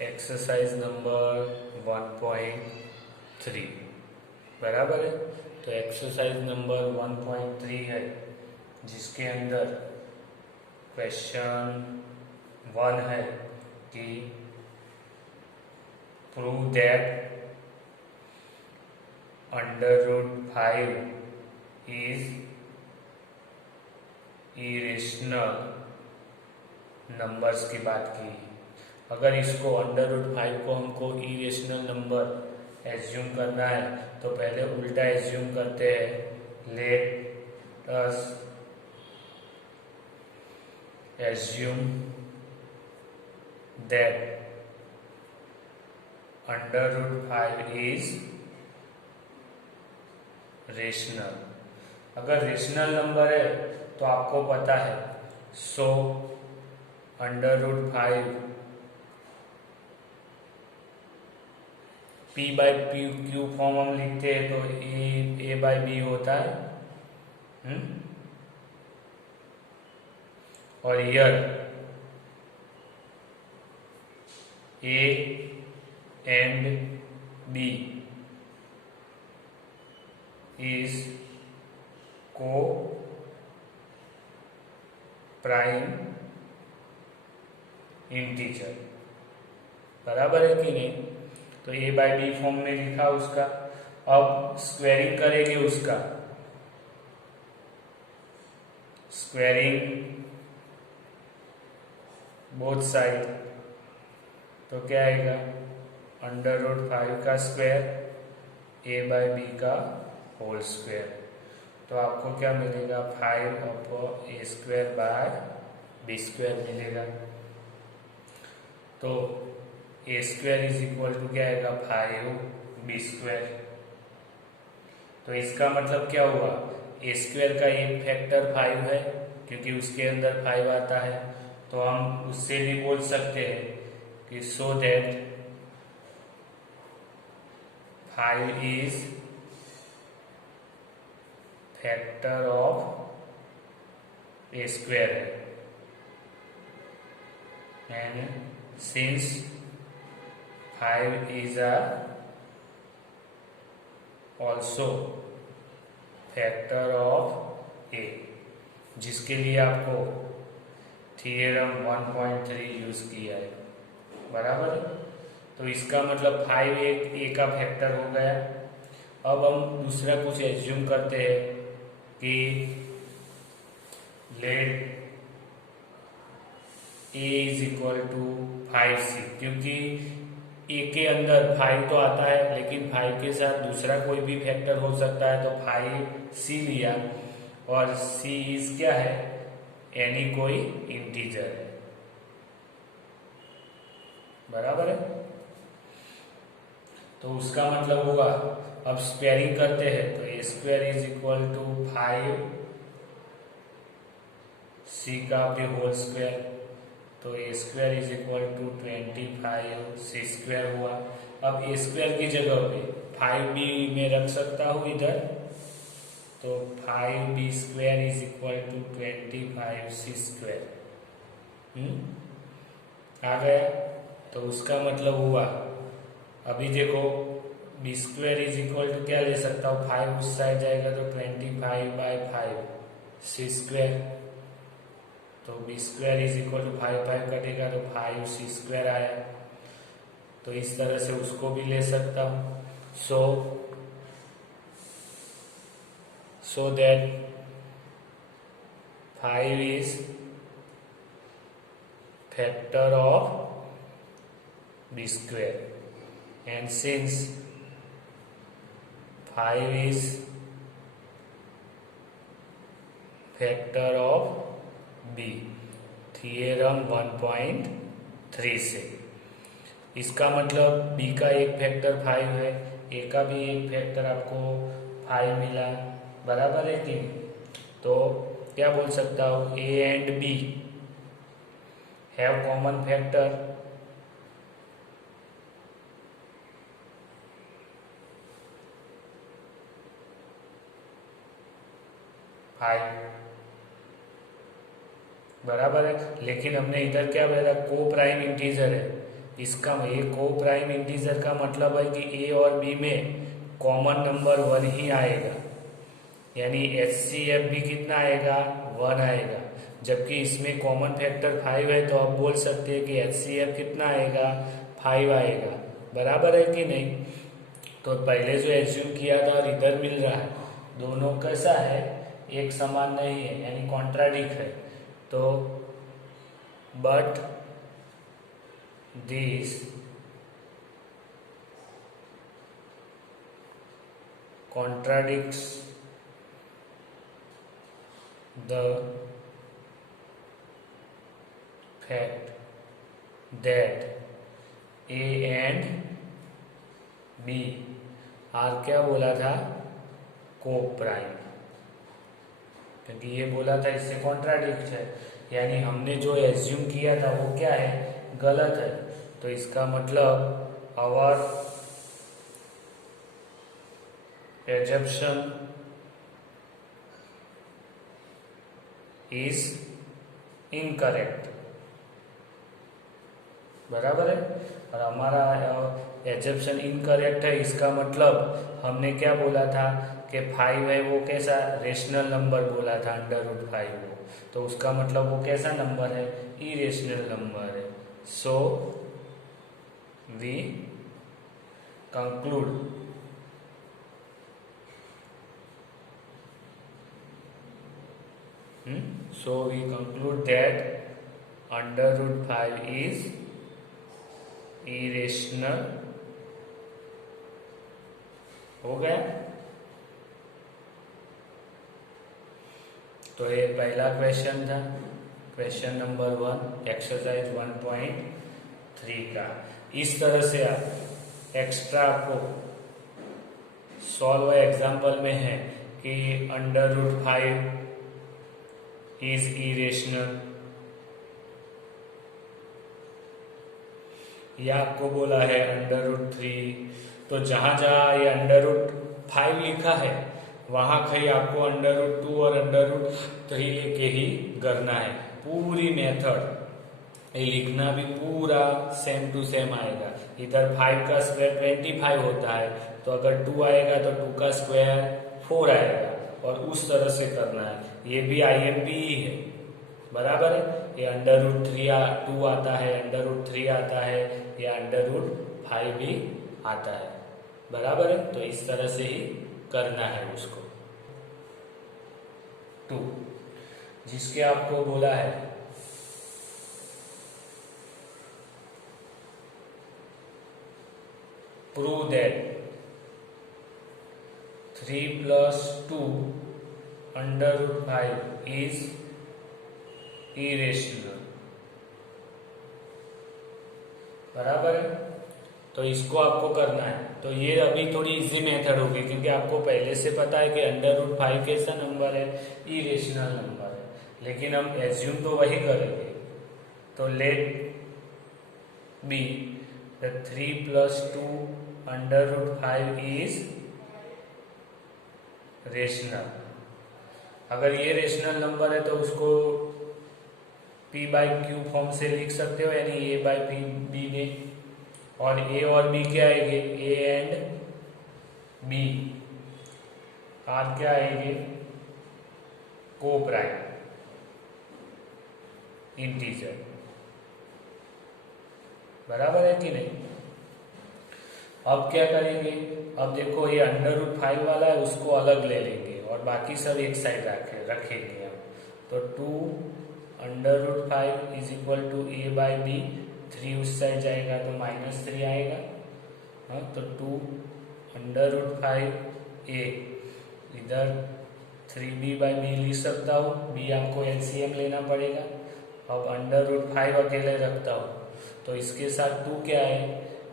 Exercise number 1.3 बराबर है। तो एक्सरसाइज नंबर 1.3 है जिसके अंदर क्वेश्चन 1 है कि prove that √5 is irrational numbers की बात की। अगर इसको √5 को हमको इरेशनल नंबर एज्यूम करना है तो पहले उल्टा एज्यूम करते हैं। Let us assume that √5 is rational. अगर रेशनल नंबर है तो आपको पता है सो √5 P बाई क्यू फॉर्म हम लिखते हैं तो ए बाई बी होता है। और here A and B is coprime integer. बराबर है कि नहीं? तो ए बाई बी फॉर्म में लिखा उसका। अब स्क्वेरिंग करेंगे उसका। स्क्वेरिंग बोथ साइड तो क्या आएगा? √5 का स्क्वायर ए बाई बी का होल स्क्वायर। तो आपको क्या मिलेगा? 5/a² बाय b² मिलेगा। तो a² इज इक्वल टू क्या आएगा? 5b²। तो इसका मतलब क्या हुआ? a² का एक फैक्टर 5 है क्योंकि उसके अंदर 5 आता है। तो हम उससे भी बोल सकते हैं कि so that 5 is factor of a² है। And since 5 is also factor of a, जिसके लिए आपको थियरम 1.3 यूज किया है। बराबर है? तो इसका मतलब 5 ए का फैक्टर हो गया। अब हम दूसरा कुछ एज्यूम करते हैं कि let a is equal to 5c, क्योंकि a के अंदर 5 तो आता है लेकिन 5 के साथ दूसरा कोई भी फैक्टर हो सकता है। तो 5c लिया और c इज क्या है? एनी कोई इंटीजर है। बराबर है? तो उसका मतलब हुआ, अब स्क्वेयरिंग करते हैं तो a² is equal to 5c का भी होल स्क्वायर। तो a² is equal to 25c² हुआ। अब a² की जगह पे 5b में रख सकता हूँ इधर। तो 5b² is equal to 25c²। आ गया? तो उसका मतलब हुआ, अभी देखो b² इज इक्वल टू क्या ले सकता हूँ? 5 उस साइड जाएगा तो 25/5c²। तो b² इज इक्वल टू 5 कटेगा तो 5c² आया। तो इस तरह से उसको भी ले सकता हूँ। So that 5 is factor of b²। And since 5 is factor of b, theorem 1.3 से। इसका मतलब b का एक फैक्टर 5 है, a का भी एक फैक्टर आपको 5 मिला। बराबर है कि? तो क्या बोल सकता हूँ? a and b have common factor 5। बराबर है? लेकिन हमने इधर क्या बोला? को प्राइम इंटीजर है। इसका ए को प्राइम इंटीजर का मतलब है कि ए और बी में कॉमन नंबर 1 ही आएगा, यानी HCF भी कितना आएगा, 1 आएगा। जबकि इसमें कॉमन फैक्टर 5 है, तो आप बोल सकते हैं कि HCF कितना आएगा, 5 आएगा। बराबर है कि नहीं? तो पहले जो एज्यूम किया था और इधर मिल रहा है, दोनों कैसा है, एक समान नहीं है, यानी कॉन्ट्राडिक्ट है। तो but this contradicts the fact that A and B are क्या बोला था, को प्राइम, क्योंकि ये बोला था इससे कॉन्ट्राडिक्ट है, यानी हमने जो एज्यूम किया था वो क्या है, गलत है। तो इसका मतलब आवर assumption is incorrect। बराबर है। और हमारा एजप्शन इनकरेक्ट है, इसका मतलब हमने क्या बोला था कि 5 है वो कैसा रेशनल नंबर बोला था, √5 को, तो उसका मतलब वो कैसा नंबर है, इरेशनल नंबर है। So we conclude so we conclude that √5 is irrational। हो गया। तो ये पहला क्वेश्चन था, क्वेश्चन नंबर 1 एक्सरसाइज 1.3 का। इस तरह से आप एक्स्ट्रा आपको सॉल्व एग्जाम्पल में है कि √5 इज इरेशनल, या आपको बोला है √3, तो जहां जहां ये √5 लिखा है वहां कहीं आपको √2 और √3 लेके ही करना है। पूरी मेथड ये लिखना भी पूरा सेम टू सेम आएगा। इधर 5 का स्क्वायर 25 होता है, तो अगर 2 आएगा तो 2 का स्क्वायर 4 आएगा, और उस तरह से करना है। ये भी IMP ही है, बराबर है। ये √2 आता है, √3 आता है, या √5 भी आता है, बराबर है। तो इस तरह से ही करना है उसको। 2 जिसके आपको बोला है प्रूव दैट 3 + 2 √5 इज इरेशनल, बराबर है। तो इसको आपको करना है। तो ये अभी थोड़ी इजी मेथड होगी, क्योंकि आपको पहले से पता है कि √5 कैसा नंबर है, इरेशनल नंबर है, लेकिन हम एज्यूम तो वही करेंगे। तो let be the 3 + 2 √5 is rational. अगर ये रेशनल नंबर है तो उसको p/q फॉर्म से लिख सकते हो, यानी a/b में। और a और b क्या आएंगे, a एंड b। आर क्या आएंगे, को प्राइम इंटीजर, बराबर है कि नहीं। अब क्या करेंगे, अब देखो ये √5 वाला है, उसको अलग ले लेंगे और बाकी सब एक साइड रखेंगे हम। तो 2 √5 इज इक्वल टू a/b, 3 उस साइड जाएगा तो -3 आएगा। हाँ, तो 2 √5 a, इधर 3b/b लिख सकता हूँ, b आपको LCM लेना पड़ेगा। अब √5 अकेले रखता हूँ, तो इसके साथ 2 क्या है,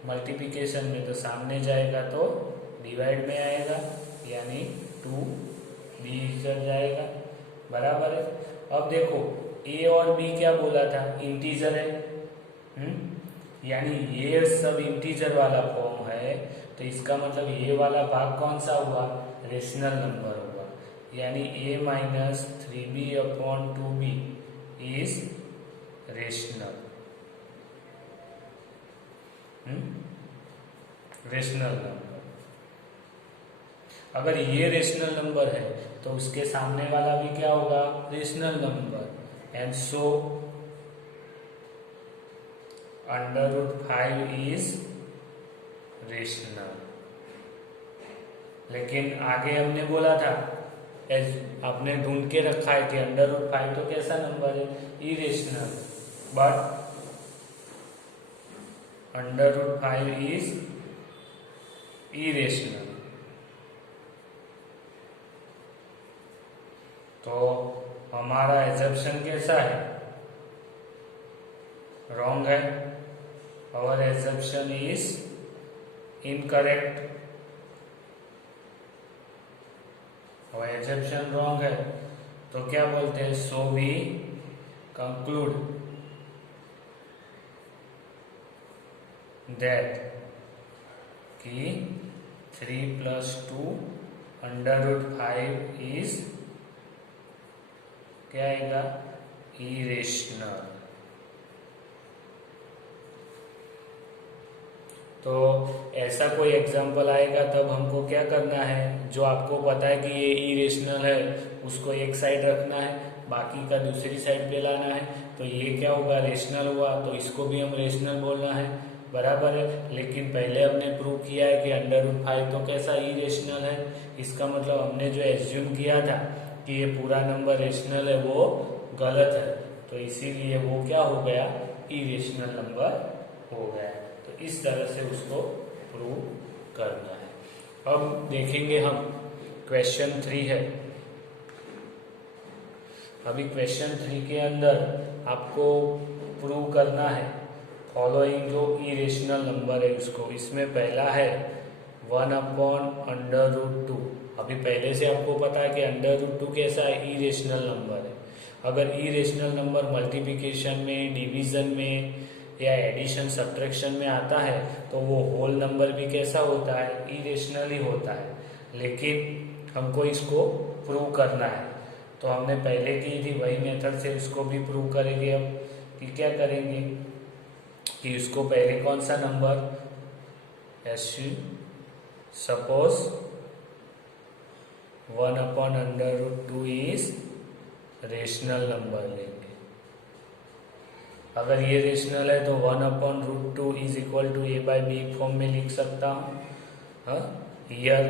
मल्टीप्लिकेशन में, तो सामने जाएगा तो डिवाइड में आएगा, यानी 2b इधर जाएगा, बराबर है। अब देखो a और b क्या बोला था, इंटीजर है, यानी ये सब इंटीजर वाला फॉर्म है, तो इसका मतलब ये वाला भाग कौन सा हुआ, रेशनल नंबर हुआ, यानी a - 3b/2b is rational. Rational number. अगर ये रेशनल नंबर है तो उसके सामने वाला भी क्या होगा, rational number. And so √5 is rational. लेकिन आगे हमने बोला था, आपने ढूंढ के रखा है कि √5 तो कैसा नंबर है, इरेशनल। But √5 is irrational. तो हमारा एजम्पशन कैसा है, रॉन्ग है। Our assumption is incorrect. और एजम्पशन रॉन्ग है तो क्या बोलते हैं, सो वी कंक्लूड दैट कि 3 + 2 √5 इज क्या आएगा, इरेशनल। तो ऐसा कोई एग्जाम्पल आएगा तब हमको क्या करना है, जो आपको पता है कि ये इरेशनल है उसको एक साइड रखना है, बाकी का दूसरी साइड पे लाना है। तो ये क्या होगा, रेशनल हुआ, तो इसको भी हम रेशनल बोलना है, बराबर है। लेकिन पहले हमने प्रूव किया है कि √5 तो कैसा इरेशनल है। इसका मतलब हमने जो एज्यूम किया था कि ये पूरा नंबर रेशनल है वो गलत है, तो इसीलिए वो क्या हो गया, इरेशनल नंबर हो गया। तो इस तरह से उसको प्रूव करना है। अब देखेंगे हम क्वेश्चन 3 है। अभी क्वेश्चन 3 के अंदर आपको प्रूव करना है फॉलोइंग जो इरेशनल नंबर है उसको। इसमें पहला है 1/√2। अभी पहले से आपको पता है कि √2 कैसा है, इरेशनल नंबर है। अगर इरेशनल नंबर मल्टीप्लिकेशन में, डिवीजन में या एडिशन सब्ट्रैक्शन में आता है तो वो होल नंबर भी कैसा होता है, इरेशनल ही होता है। लेकिन हमको इसको प्रूव करना है, तो हमने पहले की थी वही मेथड से इसको भी प्रूव करेंगे। अब कि क्या करेंगे कि इसको पहले कौन सा number, suppose 1/√2 is rational number लेंगे। अगर ये रेशनल है तो 1/√2 is equal to a/b form में लिख सकता हूँ। हियर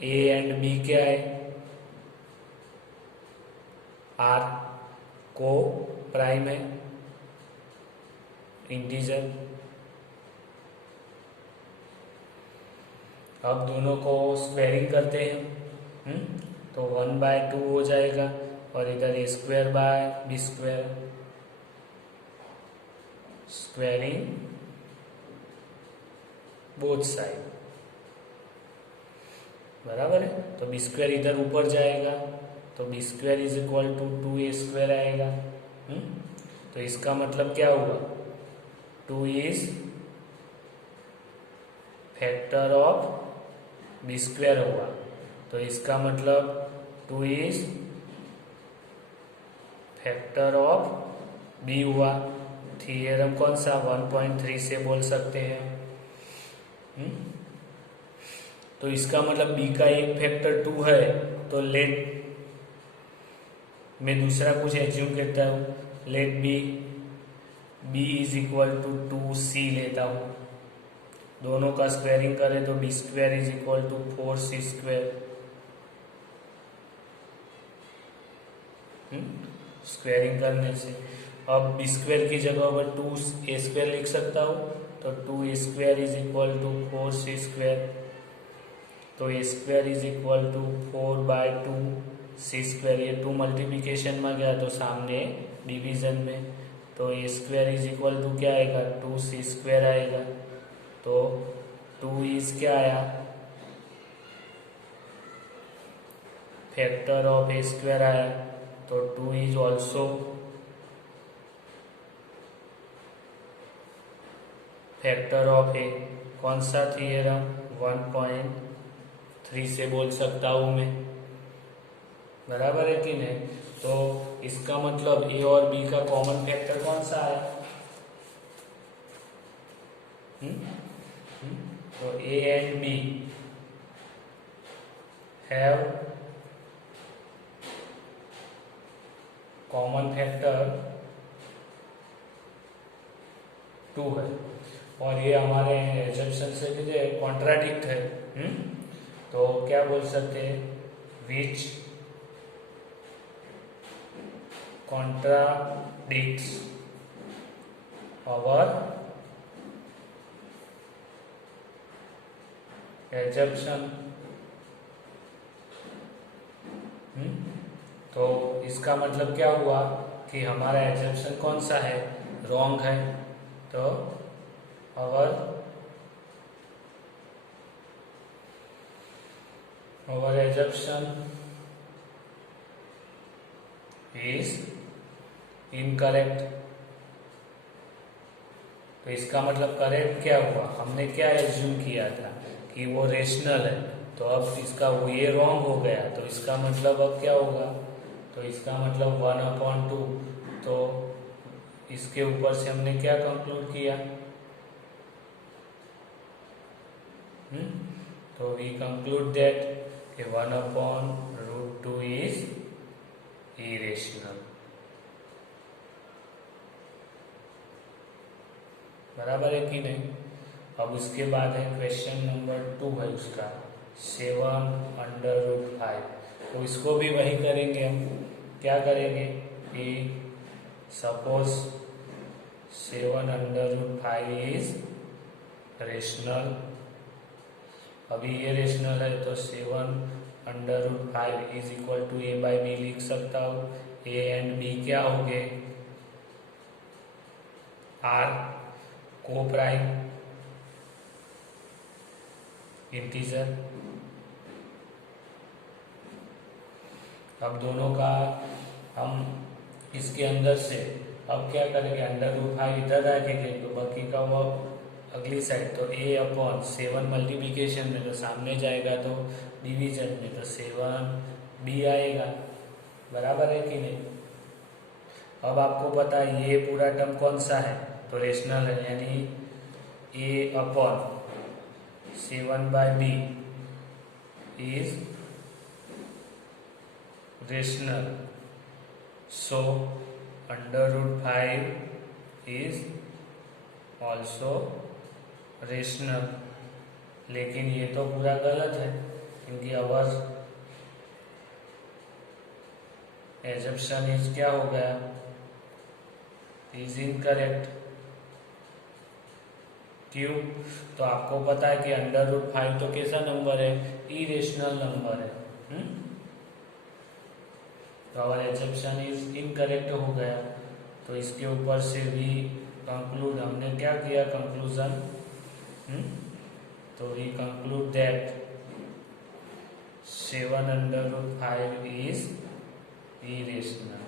a एंड b क्या है, r को प्राइम है, इंटीजर। अब दोनों को स्क्वायरिंग करते हैं, तो 1/2 हो जाएगा और इधर a²/b², स्क्वायरिंग बोथ साइड, बराबर है। तो b² इधर ऊपर जाएगा तो b² is equal to 2a² आएगा। तो इसका मतलब क्या हुआ, 2 इज फैक्टर ऑफ b² हुआ। तो इसका मतलब 2 इज फैक्टर ऑफ b हुआ। थियरम कौन सा, 1.3 से बोल सकते हैं। तो इसका मतलब b का एक फैक्टर 2 है, तो लेट मैं दूसरा कुछ एज्यूम करता हूँ, let b is equal to 2c लेता हूँ। दोनों का स्क्वायरिंग करें तो b² is equal to 4c²। Squaring करने से अब b² की जगह पर 2a² लिख सकता हूँ, तो 2a² is equal to 4c²। तो a² is equal to 4/2c²। ये 2 मल्टीप्लिकेशन में गया तो सामने डिवीजन में, तो a² इज इक्वल टू क्या आएगा, 2c² आएगा। तो 2 इज क्या आया, फैक्टर ऑफ a² आया, तो 2 is also factor of a। कौन सा थियरम, 1.3 से बोल सकता हूं मैं, बराबर है कि नहीं। तो इसका मतलब a और b का कॉमन फैक्टर कौन सा है, तो A and B have common factor 2 है, और ये हमारे एजम्पशन से भी कॉन्ट्राडिक्ट है। तो क्या बोल सकते हैं, विच contradicts our assumption। तो इसका मतलब क्या हुआ कि हमारा एजम्पशन कौन सा है, रॉन्ग है। तो our assumption is इनकरेक्ट। तो इसका मतलब करेक्ट क्या हुआ, हमने क्या एज्यूम किया था कि वो रेशनल है, तो अब इसका वो ये रॉन्ग हो गया, तो इसका मतलब अब क्या होगा, तो इसका मतलब 1/2। तो इसके ऊपर से हमने क्या कंक्लूड किया, तो we conclude that 1/√2 is irrational. बराबर है कि नहीं। अब उसके बाद है क्वेश्चन नंबर 2 है उसका 7/5। तो इसको भी वही करेंगे हम, क्या करेंगे कि सपोज 7/5 इज रेशनल। अभी ये रेशनल है तो 7/5 इज इक्वल टू a/b लिख सकता हूँ। a एंड b क्या हो गए, आर को प्राइम इंटीजर। अब दोनों का हम इसके अंदर से अब क्या करेंगे, √5 इधर रखेंगे तो बाकी का वो अगली साइड, तो a/7 मल्टीप्लीकेशन में तो सामने जाएगा, तो डिवीजन में तो 7b आएगा। बराबर है कि नहीं। अब आपको पता है ये पूरा टर्म कौन सा है, तो रेशनल है, यानी a/7/b is rational, so √5 is also rational. लेकिन ये तो पूरा गलत है क्योंकि अवर एजम्पशन इज क्या हो गया, इज इनकरेक्ट। क्यों, तो आपको पता है कि √5 तो कैसा नंबर है, इरेशनल नंबर है। तो आवर एजम्पशन इज इनकरेक्ट हो गया। तो इसके ऊपर से भी कंक्लूड हमने क्या किया, कंक्लूजन, तो we conclude that 7/5 is irrational.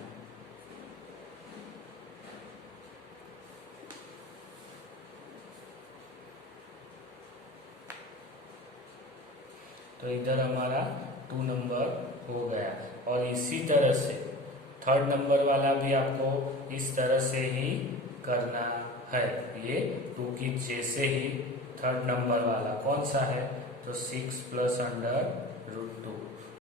तो इधर हमारा 2 नंबर हो गया। और इसी तरह से 3rd नंबर वाला भी आपको इस तरह से ही करना है। ये 2 की जैसे ही 3rd नंबर वाला कौन सा है, तो 6 +